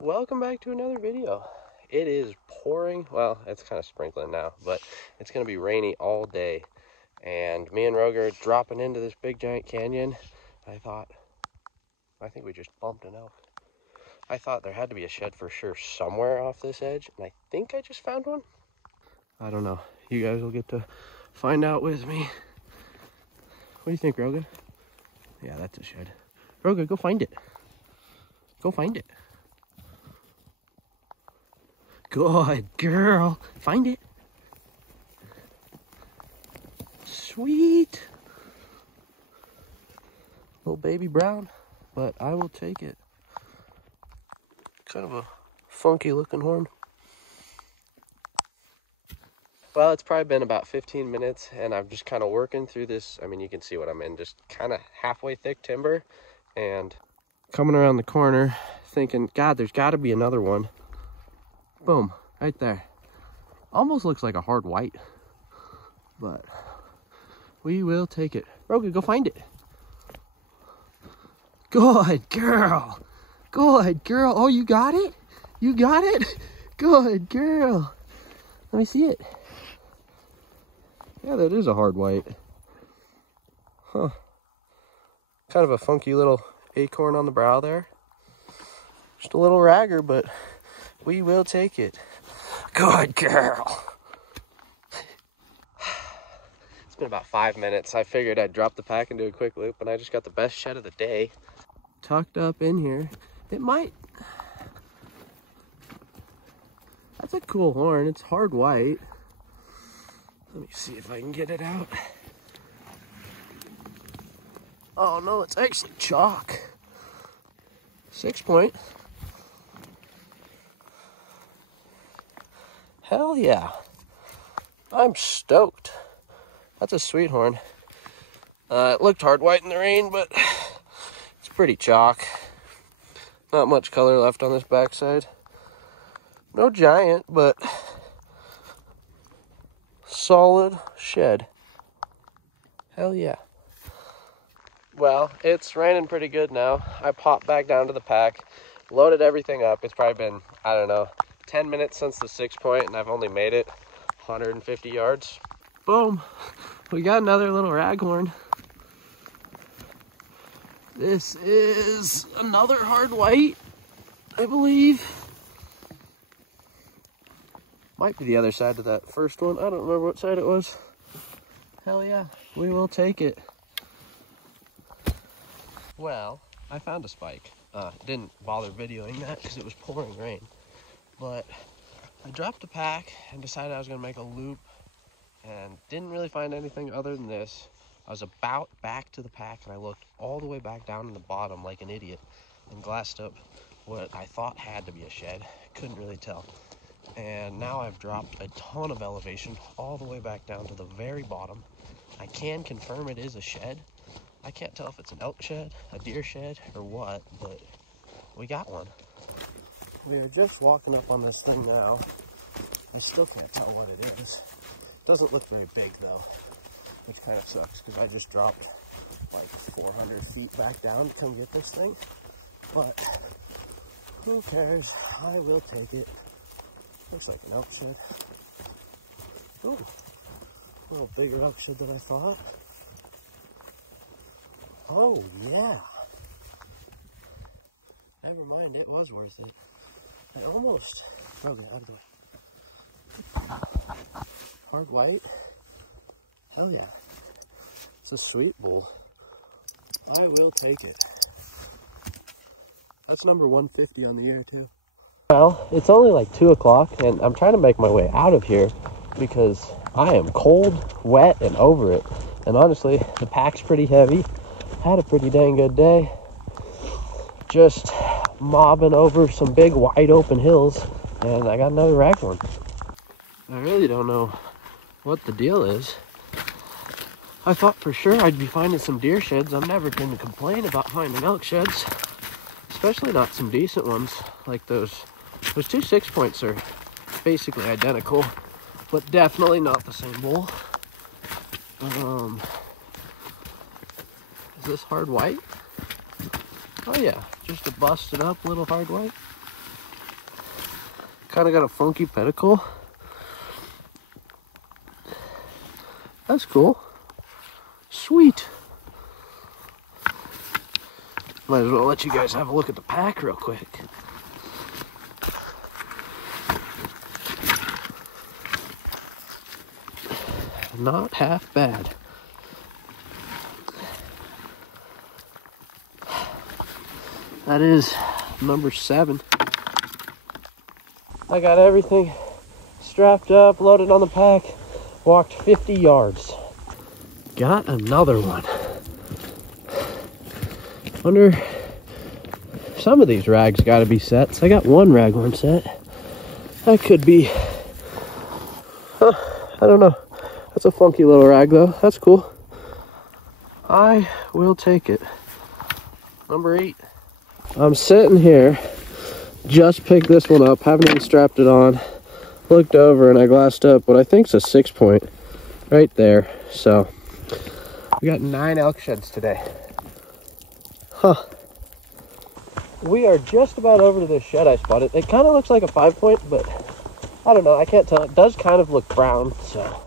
Welcome back to another video. It is pouring, well, it's kind of sprinkling now, but it's going to be rainy all day. And me and Roga are dropping into this big giant canyon. I think we just bumped an elk. I thought there had to be a shed for sure somewhere off this edge, and I think I just found one. I don't know. You guys will get to find out with me. What do you think, Roga? Yeah, that's a shed. Roga, go find it. Go find it. Good girl. Find it. Sweet. Little baby brown, but I will take it. Kind of a funky looking horn. Well, it's probably been about 15 minutes and I'm just kind of working through this. I mean, you can see what I'm in, just kind of halfway thick timber, and coming around the corner thinking, God, there's got to be another one. Boom, right there. Almost looks like a hard white, but we will take it. Roga, go find it. Good girl. Good girl. Oh, you got it? You got it? Good girl. Let me see it. Yeah, that is a hard white. Huh. Kind of a funky little acorn on the brow there. Just a little ragger, but we will take it. Good girl. It's been about 5 minutes. I figured I'd drop the pack and do a quick loop, and I just got the best shed of the day tucked up in here. It might... That's a cool horn. It's hard white. Let me see if I can get it out. Oh no, it's actually chalk. 6 point. Hell yeah. I'm stoked. That's a sweet horn. It looked hard white in the rain, but it's pretty chalk. Not much color left on this backside. No giant, but solid shed. Hell yeah. Well, it's raining pretty good now. I popped back down to the pack, loaded everything up. It's probably been, I don't know, 10 minutes since the 6 point, and I've only made it 150 yards. Boom. We got another little raghorn. This is another hard white, I believe. Might be the other side of that first one. I don't remember what side it was. Hell yeah, we will take it. Well, I found a spike. Didn't bother videoing that because it was pouring rain. But I dropped the pack and decided I was going to make a loop, and didn't really find anything other than this. I was about back to the pack, and I looked all the way back down in the bottom like an idiot and glassed up what I thought had to be a shed. Couldn't really tell. And now I've dropped a ton of elevation all the way back down to the very bottom. I can confirm it is a shed. I can't tell if it's an elk shed, a deer shed, or what, but we got one. We are just walking up on this thing now. I still can't tell what it is. Doesn't look very big though, which kind of sucks because I just dropped like 400 feet back down to come get this thing. But who cares? I will take it. Looks like an elk shed. Ooh, a little bigger elk shed than I thought. Oh yeah. Never mind, it was worth it. I almost... Okay, I'm done. Hard white. Hell yeah. It's a sweet bull. I will take it. That's number 150 on the year too. Well, it's only like 2 o'clock and I'm trying to make my way out of here because I am cold, wet, and over it. And honestly, the pack's pretty heavy. Had a pretty dang good day. Just mobbing over some big wide open hills, and I got another raghorn. I really don't know what the deal is. I thought for sure I'd be finding some deer sheds. I'm never going to complain about finding elk sheds, especially not some decent ones like those. Those 2 6 points are basically identical, but definitely not the same bull. Is this hard white? Oh yeah, just a busted up little hard white. Kind of got a funky pedicle. That's cool. Sweet. Might as well let you guys have a look at the pack real quick. Not half bad. That is number 7. I got everything strapped up, loaded on the pack, walked 50 yards. Got another one. Wonder, some of these rags got to be sets. I got one ragworm set. That could be, I don't know. That's a funky little rag though. That's cool. I will take it. Number 8. I'm sitting here, just picked this one up, haven't even strapped it on. Looked over and I glassed up what I think is a 6-point right there. So we got 9 elk sheds today. Huh. We are just about over to this shed I spotted. It kind of looks like a 5-point, but I don't know. I can't tell. It does kind of look brown, so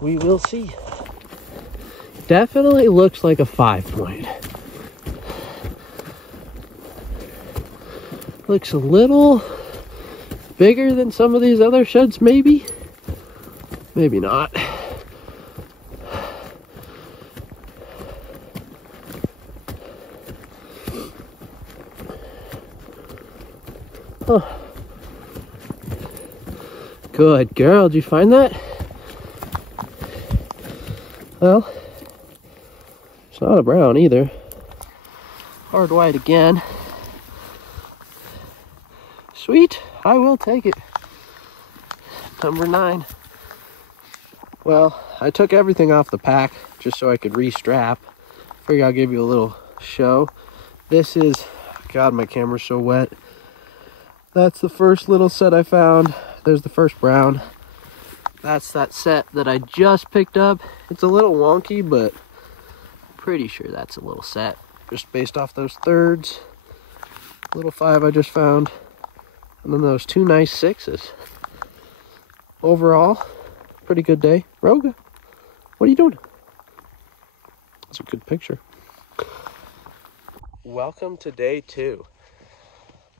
we will see. Definitely looks like a 5-point. Looks a little bigger than some of these other sheds, maybe. Maybe not. Huh. Good girl. Did you find that? Well, it's not a brown either. Hard white again. Sweet. I will take it. Number 9. Well, I took everything off the pack just so I could restrap. Figure I'll give you a little show. This is, God, my camera's so wet. That's the first little set I found. There's the first brown. That's that set that I just picked up. It's a little wonky, but I'm pretty sure that's a little set. Just based off those thirds. Little 5 I just found. And then those 2 nice 6s. Overall, pretty good day. Roga, what are you doing? That's a good picture. Welcome to day 2.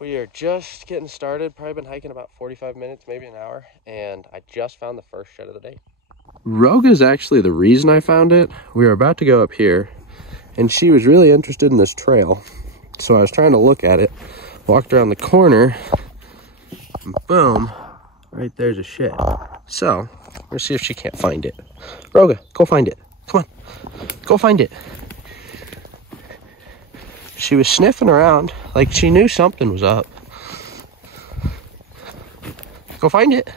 We are just getting started. Probably been hiking about 45 minutes, maybe an hour, and I just found the first shed of the day. Roga is actually the reason I found it. We were about to go up here, and she was really interested in this trail. So I was trying to look at it, walked around the corner, and boom, right there's a shed. So let's see if she can't find it. Roga, go find it. Come on, go find it. She was sniffing around like she knew something was up. Go find it.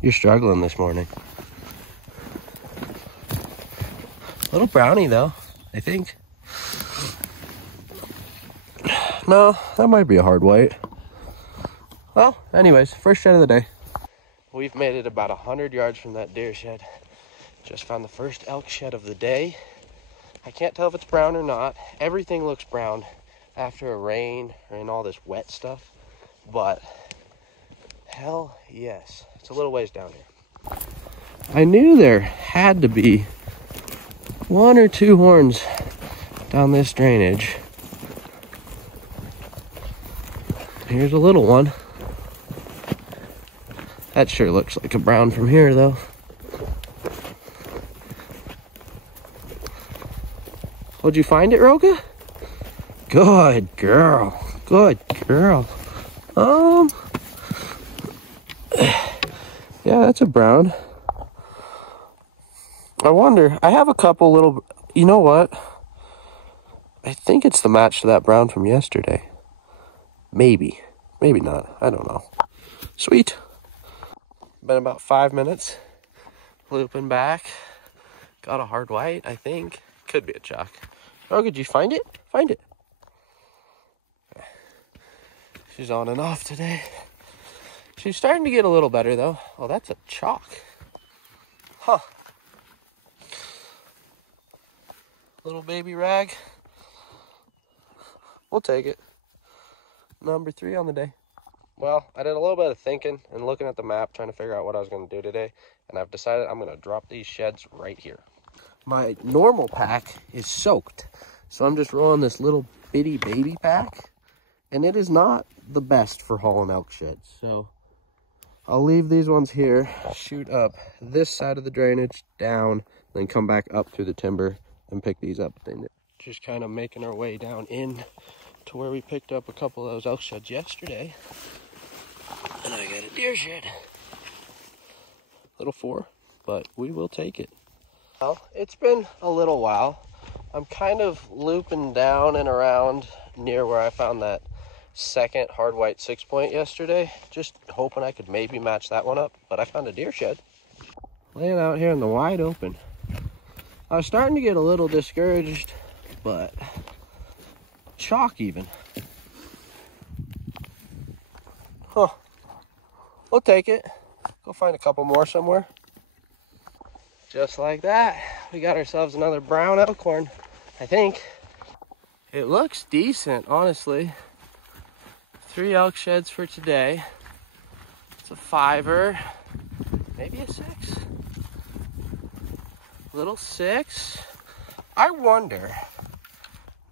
You're struggling this morning. Little brownie though, I think. No, that might be a hard white. Well, anyways, first shed of the day. We've made it about 100 yards from that deer shed. Just found the first elk shed of the day. I can't tell if it's brown or not. Everything looks brown after a rain or in all this wet stuff. But hell yes, it's a little ways down here. I knew there had to be 1 or 2 horns down this drainage. Here's a little one. That sure looks like a brown from here, though. Would you find it, Roga? Good girl. Good girl. Yeah, that's a brown. I wonder, I have a couple little, you know what? I think it's the match to that brown from yesterday. Maybe. Maybe not. I don't know. Sweet. Been about 5 minutes. Looping back. Got a hard white, I think. Could be a chalk. Oh, did you find it? Find it. She's on and off today. She's starting to get a little better, though. Oh, that's a chalk. Huh. Little baby rag. We'll take it. Number 3 on the day. Well, I did a little bit of thinking and looking at the map, trying to figure out what I was going to do today. And I've decided I'm going to drop these sheds right here. My normal pack is soaked. So I'm just rolling this little bitty baby pack. And it is not the best for hauling elk sheds. So I'll leave these ones here, shoot up this side of the drainage, down, then come back up through the timber and pick these up. Just kind of making our way down in to where we picked up a couple of those elk sheds yesterday. And I got a deer shed. Little 4, but we will take it. Well, it's been a little while. I'm kind of looping down and around near where I found that second hard white 6-point yesterday. Just hoping I could maybe match that one up, but I found a deer shed. Laying out here in the wide open. I was starting to get a little discouraged, but chalk even. Huh. We'll take it. Go find a couple more somewhere. Just like that, we got ourselves another brown elkhorn, I think. It looks decent, honestly. 3 elk sheds for today. It's a 5er, maybe a 6. Little 6. I wonder.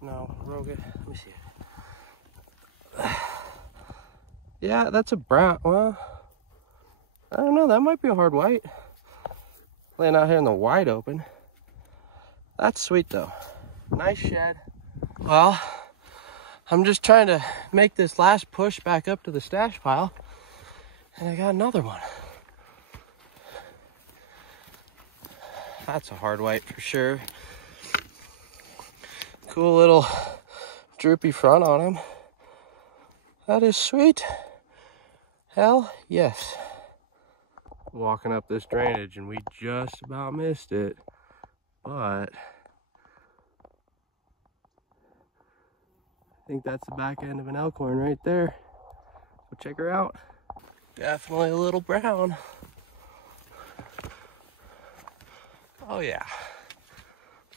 No, Roga, let me see it. Yeah, that's a brown. Well, I don't know, that might be a hard white. Laying out here in the wide open. That's sweet though. Nice shed. Well, I'm just trying to make this last push back up to the stash pile. And I got another one. That's a hard white for sure. Cool little droopy front on him. That is sweet. Hell yes. Walking up this drainage and we just about missed it, but I think that's the back end of an elkhorn right there. Go check her out. Definitely a little brown. Oh yeah,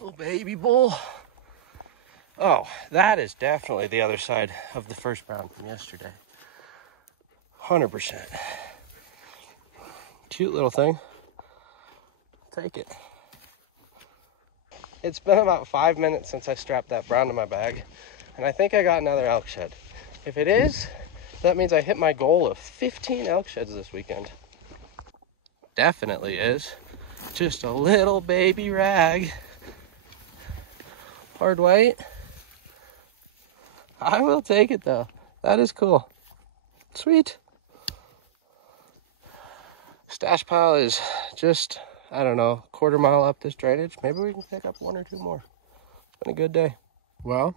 little baby bull. Oh, that is definitely the other side of the first brown from yesterday. 100%. Cute little thing. Take it. It's been about 5 minutes since I strapped that brown to my bag, and I think I got another elk shed. If it is, that means I hit my goal of 15 elk sheds this weekend. Definitely is. Just a little baby rag. Hard white. I will take it though. That is cool. Sweet. Stash pile is just, I don't know, a quarter mile up this drainage. Maybe we can pick up 1 or 2 more. It's been a good day. Well,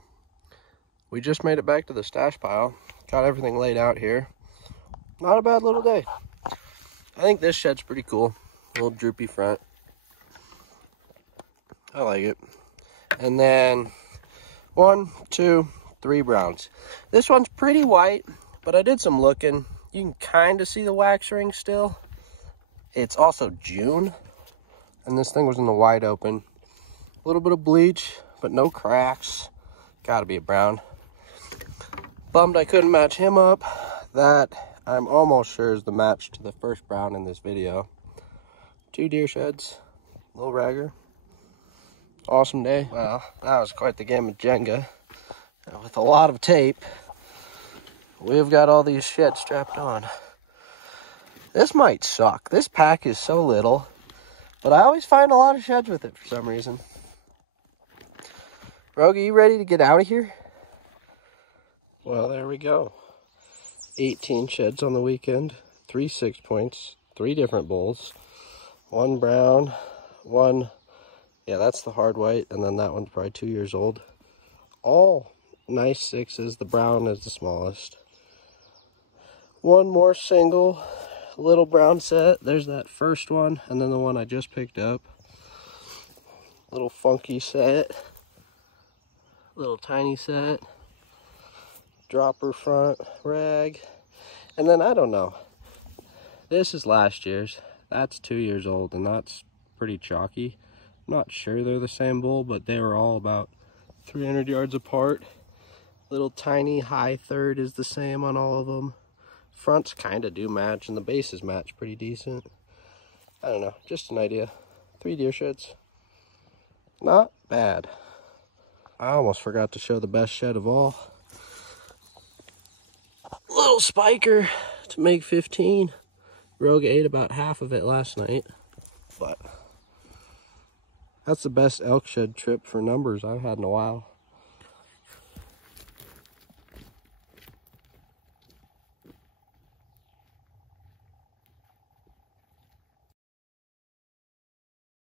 we just made it back to the stash pile. Got everything laid out here. Not a bad little day. I think this shed's pretty cool. A little droopy front. I like it. And then 1, 2, 3 browns. This one's pretty white, but I did some looking. You can kind of see the wax ring still. It's also June, and this thing was in the wide open. A little bit of bleach, but no cracks. Gotta be a brown. Bummed I couldn't match him up. That, I'm almost sure, is the match to the first brown in this video. 2 deer sheds, little ragger. Awesome day. Well, that was quite the game of Jenga. With a lot of tape, we've got all these sheds strapped on. This might suck. This pack is so little, but I always find a lot of sheds with it for some reason. Roga, you ready to get out of here? Well, there we go. 18 sheds on the weekend, 3 6-points, 3 different bulls, 1 brown, 1, yeah, that's the hard white, and then that one's probably 2 years old. All nice 6s. The brown is the smallest. 1 more single. Little brown set. There's that first one, and then the one I just picked up. Little funky set. Little tiny set. Dropper front rag. And then I don't know. This is last year's. That's 2 years old, and that's pretty chalky. not sure they're the same bull, but they were all about 300 yards apart. Little tiny high third is the same on all of them. Fronts kind of do match, and the bases match pretty decent. I don't know, just an idea. 3 deer sheds, not bad. I almost forgot to show the best shed of all. Little spiker to make 15. Roga ate about half of it last night, but that's the best elk shed trip for numbers I've had in a while.